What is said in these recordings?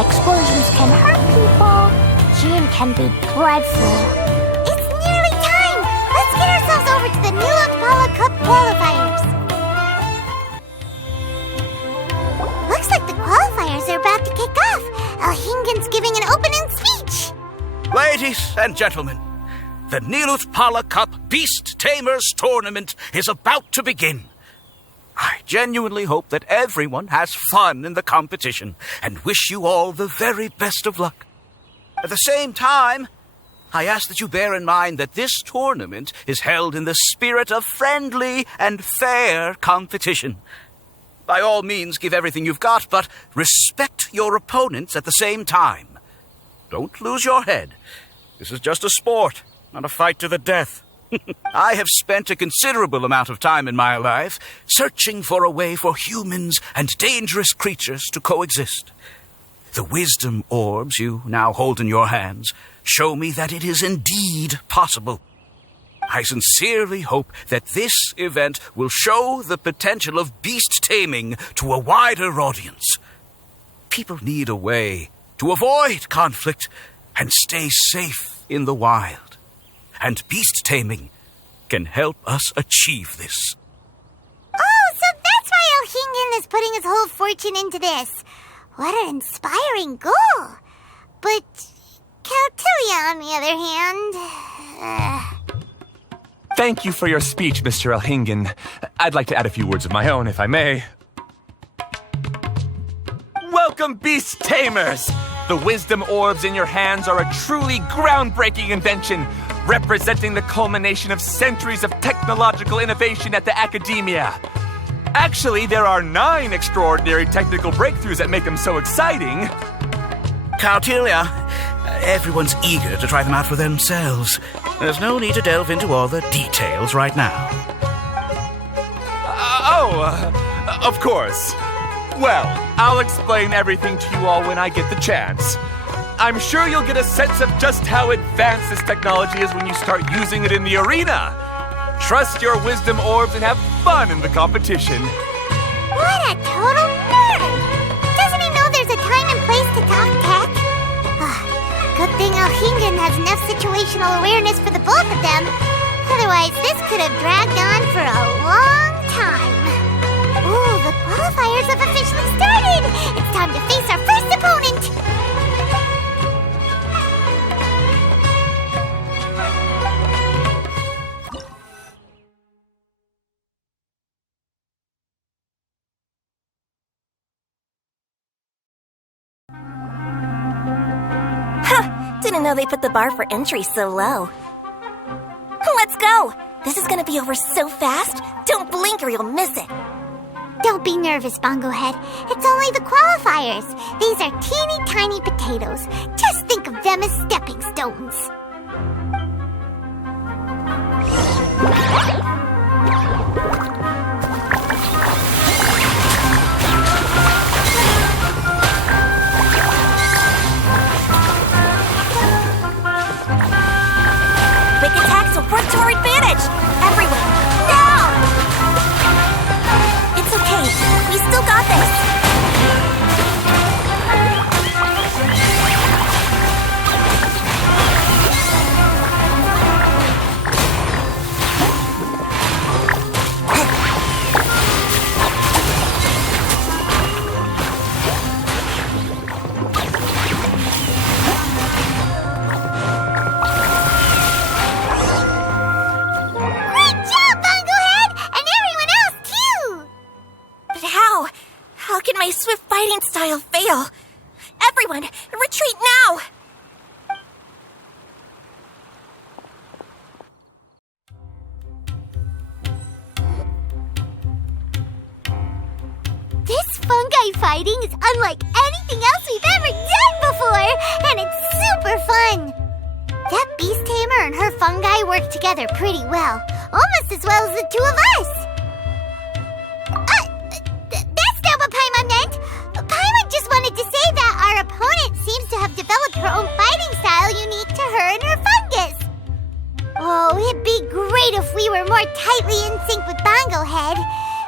Explosions can hurt people. Cheating can be dreadful. It's nearly time! Let's get ourselves over to the Nilotpala Cup qualifiers. Looks like the qualifiers are about to kick off. Alhingen's giving an opening speech. Ladies and gentlemen, the Nilotpala Cup Beast Tamers Tournament is about to begin. I genuinely hope that everyone has fun in the competition and wish you all the very best of luck. At the same time, I ask that you bear in mind that this tournament is held in the spirit of friendly and fair competition. By all means, give everything you've got, but respect your opponents at the same time. Don't lose your head. This is just a sport, not a fight to the death. I have spent a considerable amount of time in my life searching for a way for humans and dangerous creatures to coexist. The wisdom orbs you now hold in your hands show me that it is indeed possible. I sincerely hope that this event will show the potential of beast taming to a wider audience. People need a way to avoid conflict and stay safe in the wild. And beast taming can help us achieve this. Oh, so that's why Alhingen is putting his whole fortune into this. What an inspiring goal. But Caltilia, on the other hand... Thank you for your speech, Mr. Alhingen. I'd like to add a few words of my own, if I may. Welcome, Beast Tamers! The wisdom orbs in your hands are a truly groundbreaking invention, representing the culmination of centuries of technological innovation at the academia. Actually, there are 9 extraordinary technical breakthroughs that make them so exciting. Caltilia, everyone's eager to try them out for themselves. There's no need to delve into all the details right now. Of course. Well, I'll explain everything to you all when I get the chance. I'm sure you'll get a sense of just how advanced this technology is when you start using it in the arena. Trust your wisdom orbs and have fun in the competition. What a total nerd! Doesn't he know there's a time and place to talk tech? Good thing Alhingen has enough situational awareness for the both of them. Otherwise, this could have dragged on for a long time. Ooh, the qualifiers have officially started! It's time to face our first opponent! Didn't know they put the bar for entry so low. Let's go! This is gonna be over so fast, don't blink or you'll miss it. Don't be nervous, Bongo Head. It's only the qualifiers. These are teeny tiny potatoes. Just think of them as stepping stones. Quick attacks will work to our advantage! Everyone, now! It's okay, we still got this! My swift fighting style fail. Everyone, retreat now! This fungi fighting is unlike anything else we've ever done before, and it's super fun. That beast tamer and her fungi work together pretty well, almost as well as the two of us. Wanted to say that our opponent seems to have developed her own fighting style unique to her and her fungus. Oh, it'd be great if we were more tightly in sync with Bongo Head.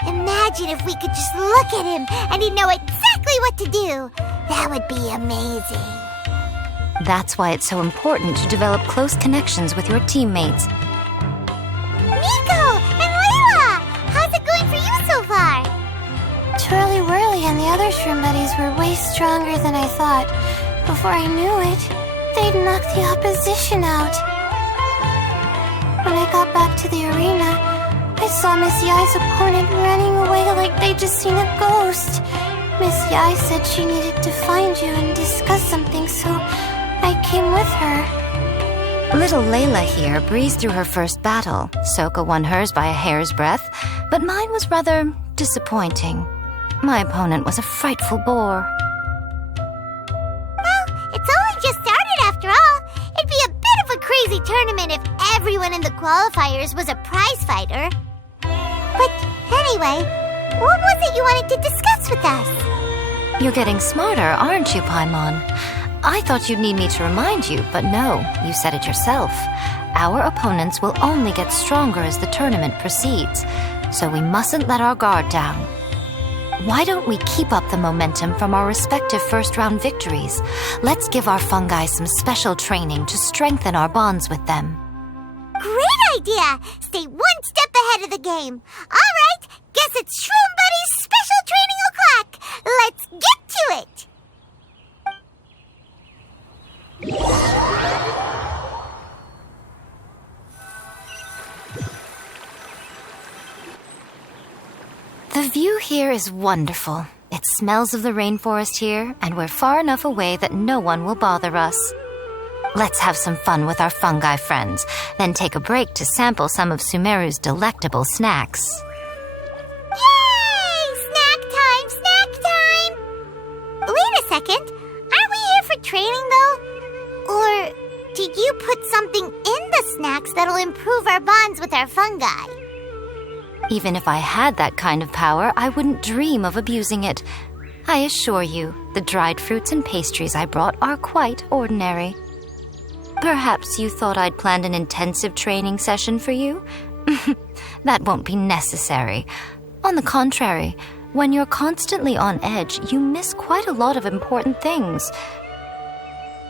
Imagine if we could just look at him and he'd know exactly what to do. That would be amazing. That's why it's so important to develop close connections with your teammates. Nico and Layla! How's it going for you so far? Twirly Whirly and the other shroom buddies were way stronger than I thought. Before I knew it, they'd knocked the opposition out. When I got back to the arena, I saw Miss Yai's opponent running away like they'd just seen a ghost. Miss Yai said she needed to find you and discuss something, so I came with her. Little Layla here breezed through her first battle. Soka won hers by a hair's breadth, but mine was rather disappointing. My opponent was a frightful bore. Well, it's only just started after all. It'd be a bit of a crazy tournament if everyone in the qualifiers was a prize fighter. But anyway, what was it you wanted to discuss with us? You're getting smarter, aren't you, Paimon? I thought you'd need me to remind you, but no, you said it yourself. Our opponents will only get stronger as the tournament proceeds, so we mustn't let our guard down. Why don't we keep up the momentum from our respective first-round victories? Let's give our fungi some special training to strengthen our bonds with them. Great idea! Stay one step ahead of the game. All right, guess it's Shroom Buddy's special training o'clock. Let's get to it! The view here is wonderful. It smells of the rainforest here, and we're far enough away that no one will bother us. Let's have some fun with our fungi friends, then take a break to sample some of Sumeru's delectable snacks. Yay! Snack time! Snack time! Wait a second. Aren't we here for training, though? Or did you put something in the snacks that'll improve our bonds with our fungi? Even if I had that kind of power, I wouldn't dream of abusing it. I assure you, the dried fruits and pastries I brought are quite ordinary. Perhaps you thought I'd planned an intensive training session for you? That won't be necessary. On the contrary, when you're constantly on edge, you miss quite a lot of important things.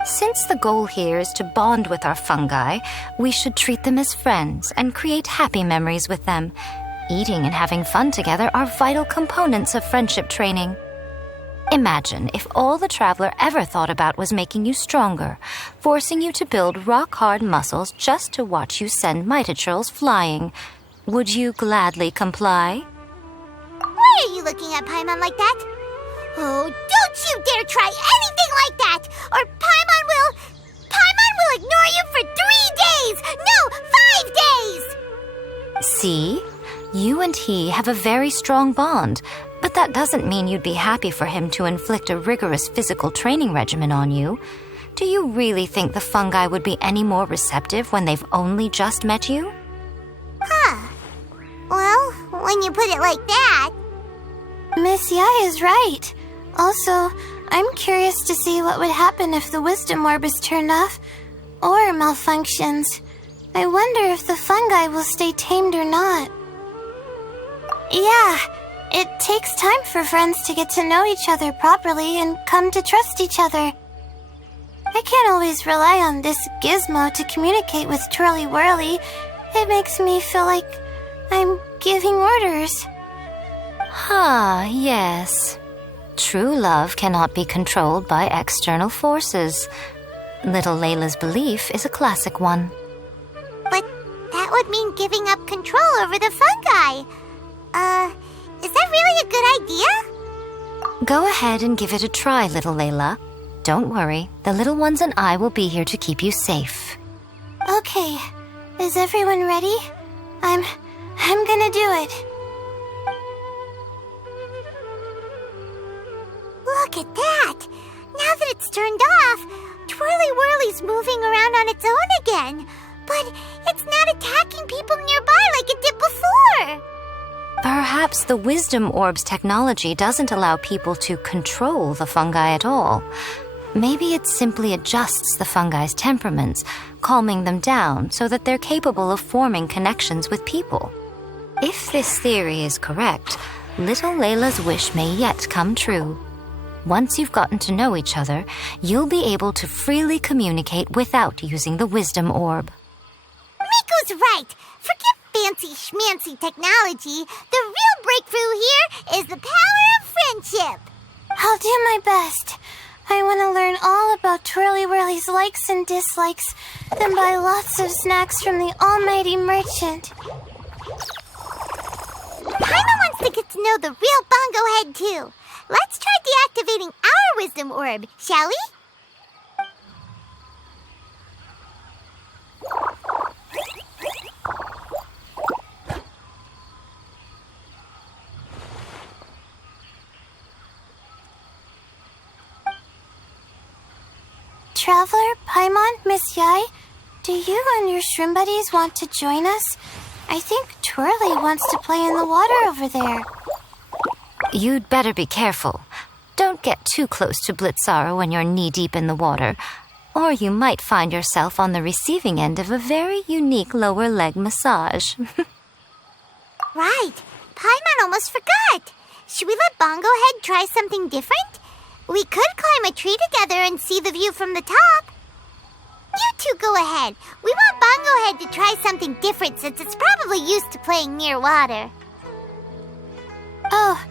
Since the goal here is to bond with our fungi, we should treat them as friends and create happy memories with them. Eating and having fun together are vital components of friendship training. Imagine if all the Traveler ever thought about was making you stronger, forcing you to build rock-hard muscles just to watch you send Mitatrolls flying. Would you gladly comply? Why are you looking at Paimon like that? Oh, don't you dare try anything like that! Or Paimon will ignore you for 3 days! No, 5 days! See? You and he have a very strong bond, but that doesn't mean you'd be happy for him to inflict a rigorous physical training regimen on you. Do you really think the fungi would be any more receptive when they've only just met you? Huh. Well, when you put it like that... Miss Yai is right. Also, I'm curious to see what would happen if the wisdom orb is turned off or malfunctions. I wonder if the fungi will stay tamed or not. Yeah, it takes time for friends to get to know each other properly and come to trust each other. I can't always rely on this gizmo to communicate with Twirly Whirly. It makes me feel like I'm giving orders. Ah, yes. True love cannot be controlled by external forces. Little Layla's belief is a classic one. But that would mean giving up control over the fungi. Is that really a good idea? Go ahead and give it a try, little Layla. Don't worry, the little ones and I will be here to keep you safe. Okay, is everyone ready? I'm gonna do it. Look at that! Now that it's turned off, Twirly Whirly's moving around on its own again. But it's not attacking people nearby like it did before. Perhaps the Wisdom Orb's technology doesn't allow people to control the fungi at all. Maybe it simply adjusts the fungi's temperaments, calming them down so that they're capable of forming connections with people. If this theory is correct, little Layla's wish may yet come true. Once you've gotten to know each other, you'll be able to freely communicate without using the wisdom orb. Miko's right. Forget fancy schmancy technology. The real breakthrough here is the power of friendship. I'll do my best. I want to learn all about Twirly Whirly's likes and dislikes, then buy lots of snacks from the almighty merchant. Paimon wants to get to know the real Bongo Head, too. Let's try deactivating our wisdom orb, shall we? Traveler, Paimon, Miss Yai, do you and your shrimp buddies want to join us? I think Twirly wants to play in the water over there. You'd better be careful. Don't get too close to Blitzara when you're knee-deep in the water, or you might find yourself on the receiving end of a very unique lower leg massage. Right. Paimon almost forgot. Should we let Bongo Head try something different? We could climb a tree together and see the view from the top. You two go ahead. We want Bongo Head to try something different since it's probably used to playing near water. Oh,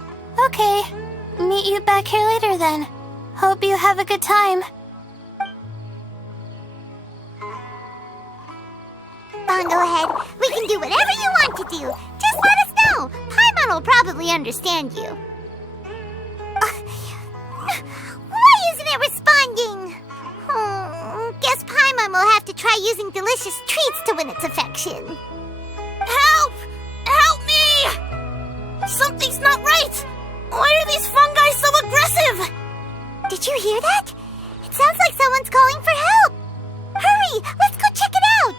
okay. Meet you back here later then. Hope you have a good time. Bongo Head, we can do whatever you want to do. Just let us know. Paimon will probably understand you. Why isn't it responding? Guess Paimon will have to try using delicious treats to win its affection. Help! Help me! Something's not right! Why are these fungi so aggressive? Did you hear that? It sounds like someone's calling for help. Hurry, let's go check it out.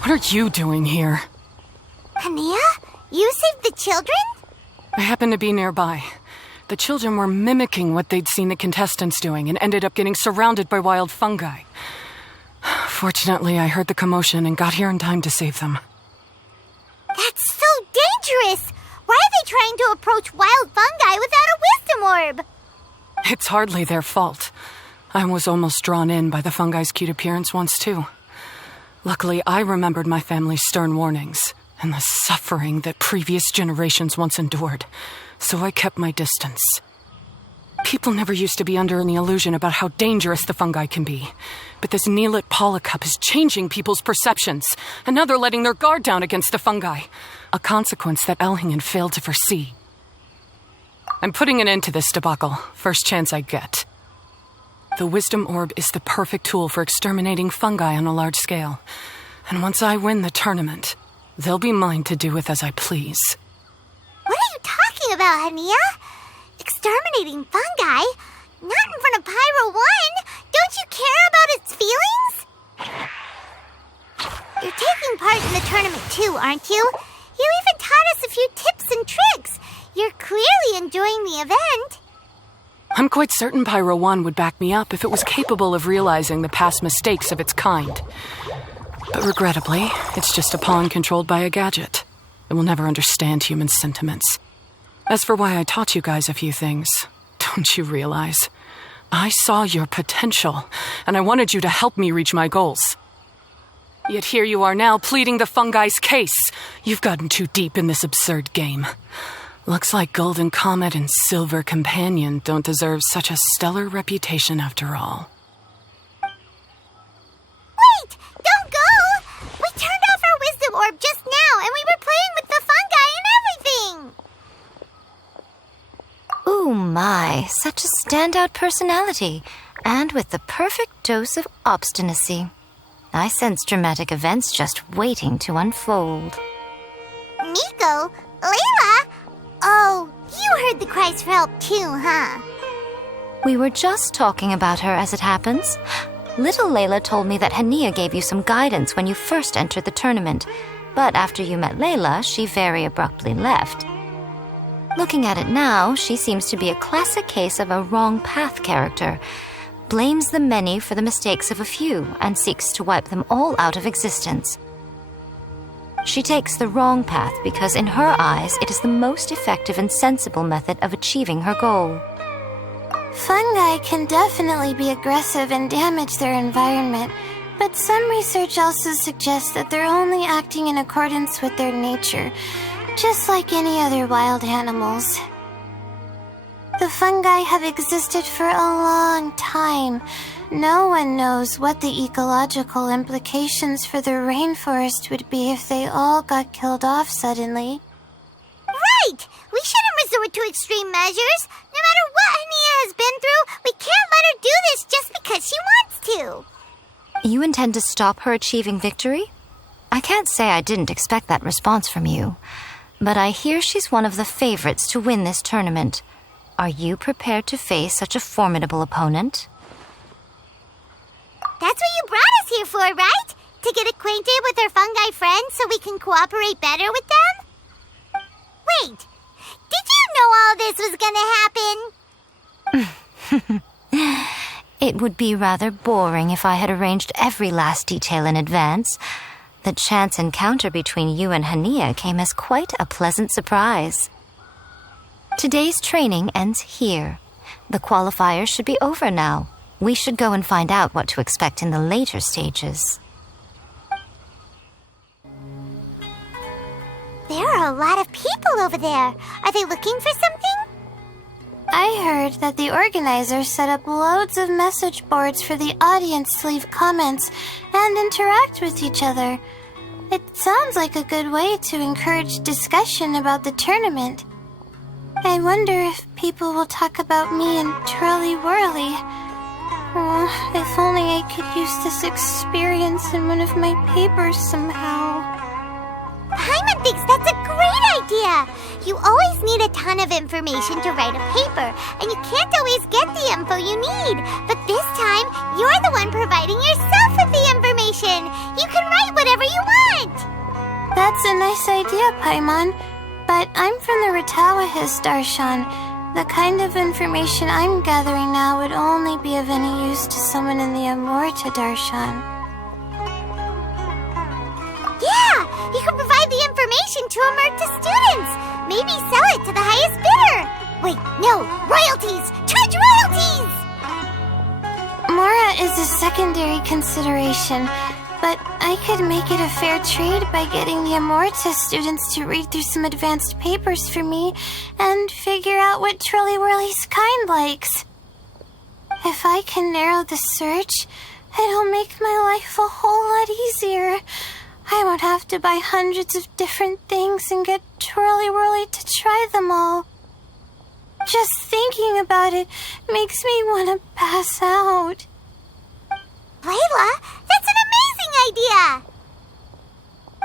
What are you doing here? Hania, you saved the children? I happened to be nearby. The children were mimicking what they'd seen the contestants doing and ended up getting surrounded by wild fungi. Fortunately, I heard the commotion and got here in time to save them. That's so dangerous! Why are they trying to approach wild fungi without a wisdom orb? It's hardly their fault. I was almost drawn in by the fungi's cute appearance once, too. Luckily, I remembered my family's stern warnings and the suffering that previous generations once endured, so I kept my distance. People never used to be under any illusion about how dangerous the fungi can be. But this Nilotpala cup is changing people's perceptions, and now they're letting their guard down against the fungi, a consequence that Elhingen failed to foresee. I'm putting an end to this debacle, first chance I get. The wisdom orb is the perfect tool for exterminating fungi on a large scale, and once I win the tournament, they'll be mine to do with as I please. What are you talking about, Hania? Exterminating fungi? Not in front of Pyro 1! Don't you care about its feelings? You're taking part in the tournament too, aren't you? You even taught us a few tips and tricks. You're clearly enjoying the event. I'm quite certain Pyro 1 would back me up if it was capable of realizing the past mistakes of its kind. But regrettably, it's just a pawn controlled by a gadget. It will never understand human sentiments. As for why I taught you guys a few things, don't you realize? I saw your potential, and I wanted you to help me reach my goals. Yet here you are now pleading the fungi's case. You've gotten too deep in this absurd game. Looks like Golden Comet and Silver Companion don't deserve such a stellar reputation after all. Wait! Don't go! We turned off our wisdom orb just now, and we were playing with the fungi and everything! Ooh my, such a standout personality, and with the perfect dose of obstinacy. I sense dramatic events just waiting to unfold. Miko? Layla? Oh, you heard the cries for help too, huh? We were just talking about her as it happens. Little Layla told me that Hania gave you some guidance when you first entered the tournament, but after you met Layla, she very abruptly left. Looking at it now, she seems to be a classic case of a wrong path character. Blames the many for the mistakes of a few and seeks to wipe them all out of existence. She takes the wrong path because in her eyes it is the most effective and sensible method of achieving her goal. Fungi can definitely be aggressive and damage their environment, but some research also suggests that they're only acting in accordance with their nature, just like any other wild animals. The fungi have existed for a long time. No one knows what the ecological implications for the rainforest would be if they all got killed off suddenly. Right! We shouldn't resort to extreme measures. No matter what Hania has been through, we can't let her do this just because she wants to. You intend to stop her achieving victory? I can't say I didn't expect that response from you, but I hear she's one of the favorites to win this tournament. Are you prepared to face such a formidable opponent? That's what you brought us here for, right? To get acquainted with our fungi friends so we can cooperate better with them? Wait, did you know all this was gonna happen? It would be rather boring if I had arranged every last detail in advance. The chance encounter between you and Hania came as quite a pleasant surprise. Today's training ends here. The qualifiers should be over now. We should go and find out what to expect in the later stages. There are a lot of people over there. Are they looking for something? I heard that the organizers set up loads of message boards for the audience to leave comments and interact with each other. It sounds like a good way to encourage discussion about the tournament. I wonder if people will talk about me and Twirly Whirly. Oh, if only I could use this experience in one of my papers somehow. Paimon thinks that's a great idea! You always need a ton of information to write a paper, and you can't always get the info you need. But this time, you're the one providing yourself with the information! You can write whatever you want! That's a nice idea, Paimon. But I'm from the Ratawahiz, Darshan. The kind of information I'm gathering now would only be of any use to someone in the Amorta, Darshan. Yeah! You can provide the information to Amorta students! Maybe sell it to the highest bidder! Wait, no! Royalties! Charge royalties! Mora is a secondary consideration, but I could make it a fair trade by getting the Amorta students to read through some advanced papers for me and figure out what Twirly Whirly's kind likes. If I can narrow the search, it'll make my life a whole lot easier. I won't have to buy hundreds of different things and get Twirly Whirly to try them all. Just thinking about it makes me want to pass out. Layla, that's an amazing idea!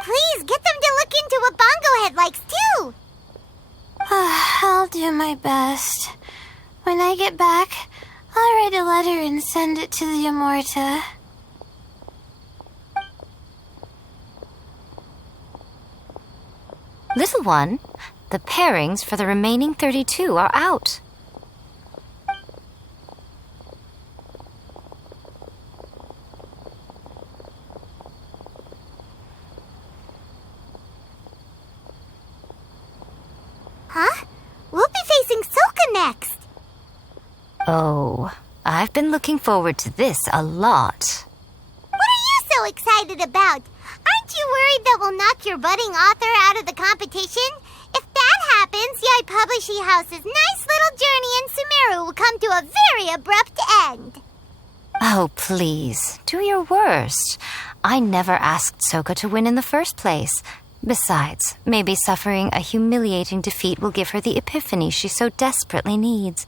Please, get them to look into what Bongo Head likes, too! I'll do my best. When I get back, I'll write a letter and send it to the Amorta. Little one, the pairings for the remaining 32 are out. Huh? We'll be facing Soka next! Oh, I've been looking forward to this a lot. What are you so excited about? Aren't you worried that we'll knock your budding author out of the competition? If that happens, Yai Publishing House's nice little journey in Sumeru will come to a very abrupt end. Oh, please, do your worst. I never asked Soka to win in the first place. Besides, maybe suffering a humiliating defeat will give her the epiphany she so desperately needs.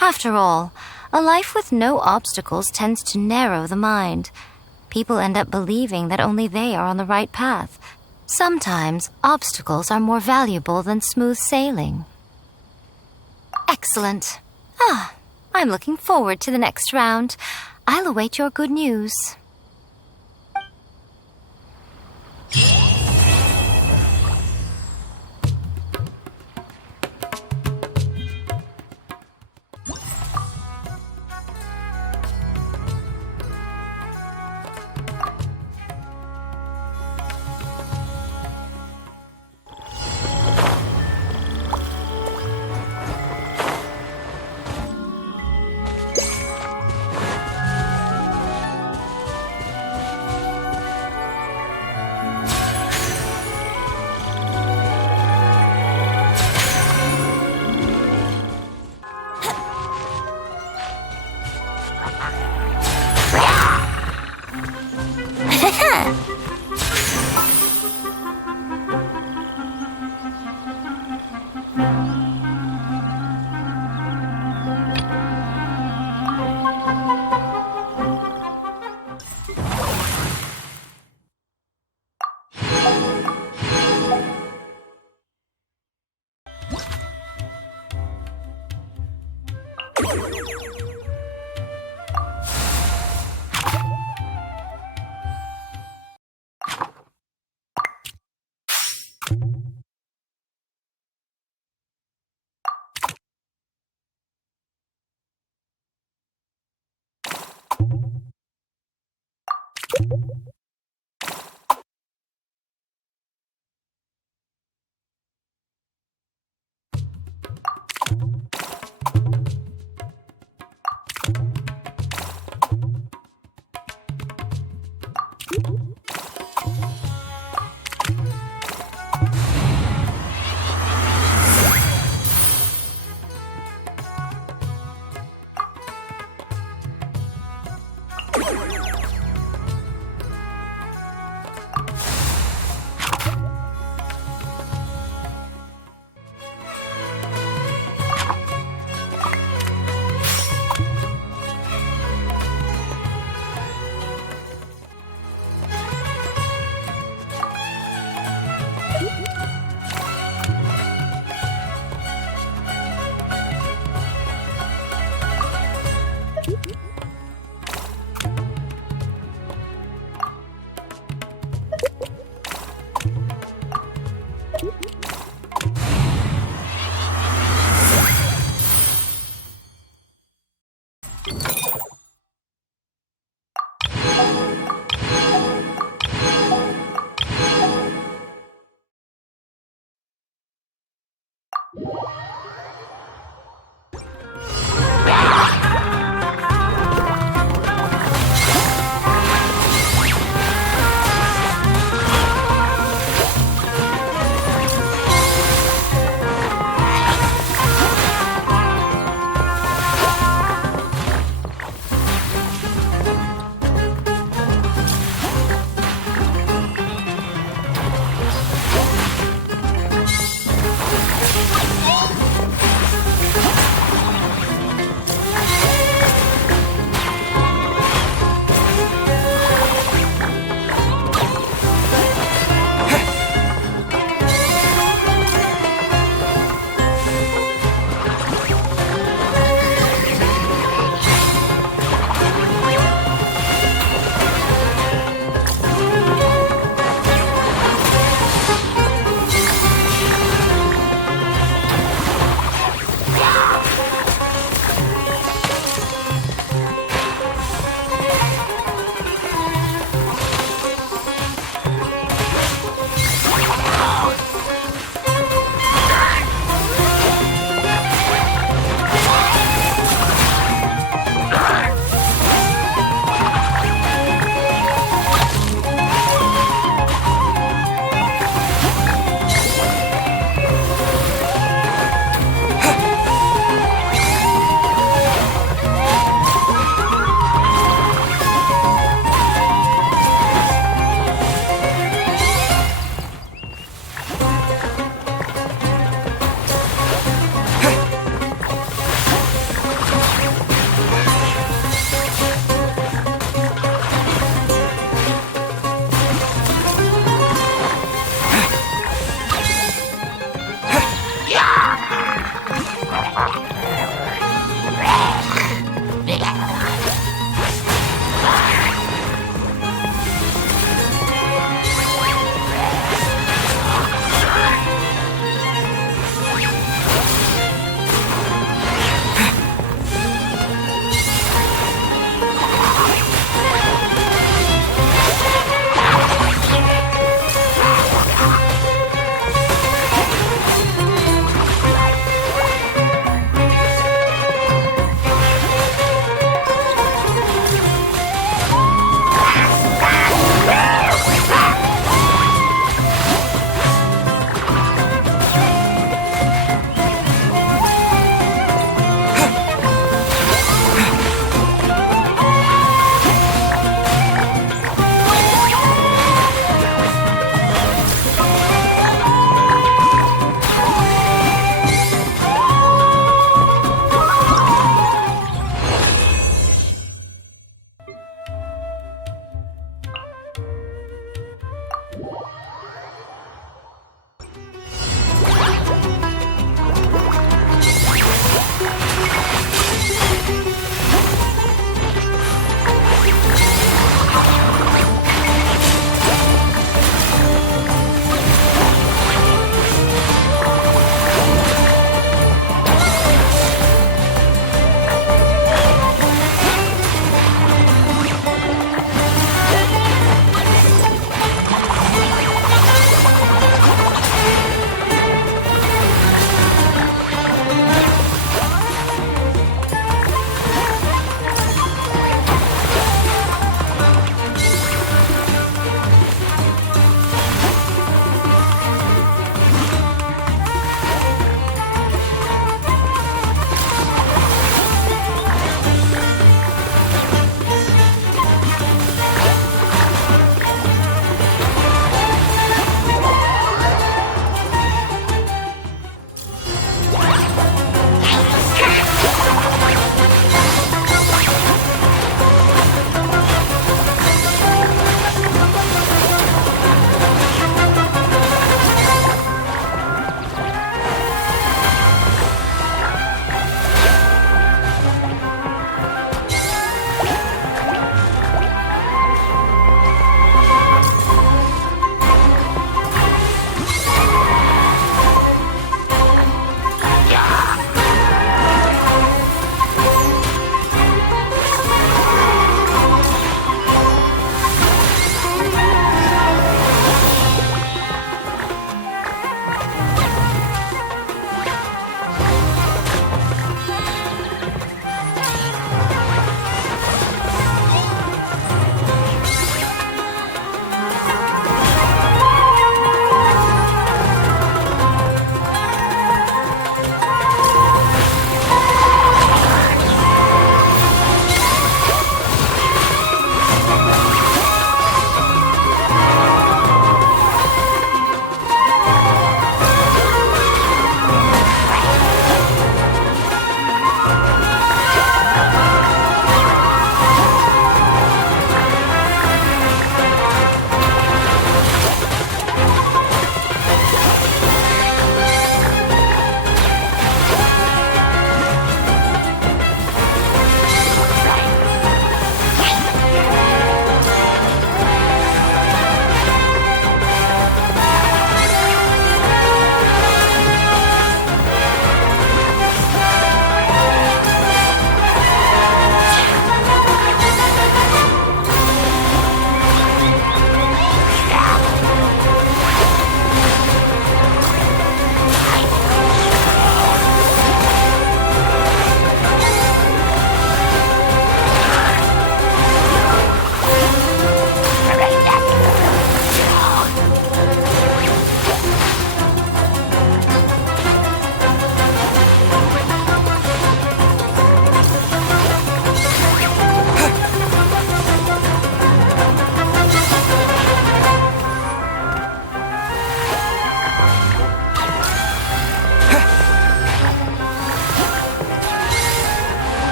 After all, a life with no obstacles tends to narrow the mind. People end up believing that only they are on the right path. Sometimes, obstacles are more valuable than smooth sailing. Excellent. I'm looking forward to the next round. I'll await your good news.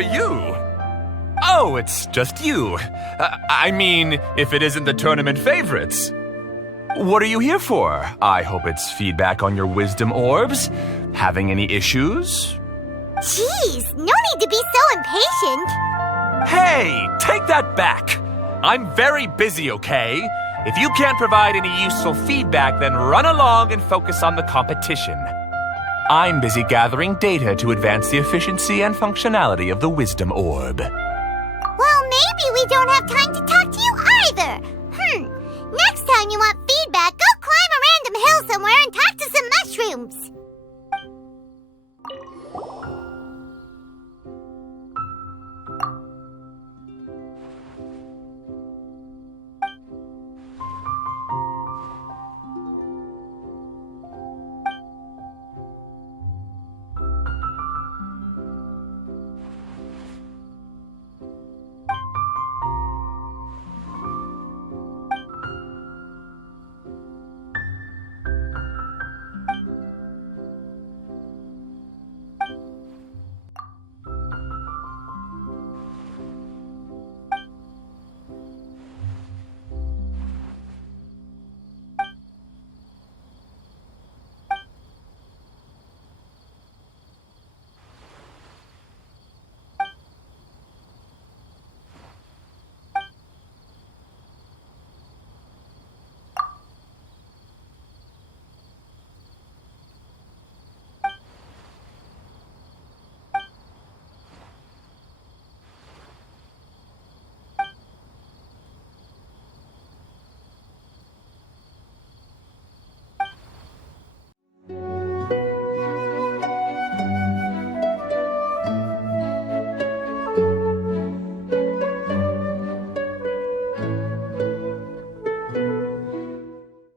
are you? Oh, it's just you. I mean, if it isn't the tournament favorites. What are you here for? I hope it's feedback on your wisdom orbs. Having any issues? Jeez, no need to be so impatient. Hey, take that back. I'm very busy, okay? If you can't provide any useful feedback, then run along and focus on the competition. I'm busy gathering data to advance the efficiency and functionality of the wisdom orb. Well, maybe we don't have time to talk to you either. Next time you want feedback, go climb a random hill somewhere and talk to some mushrooms.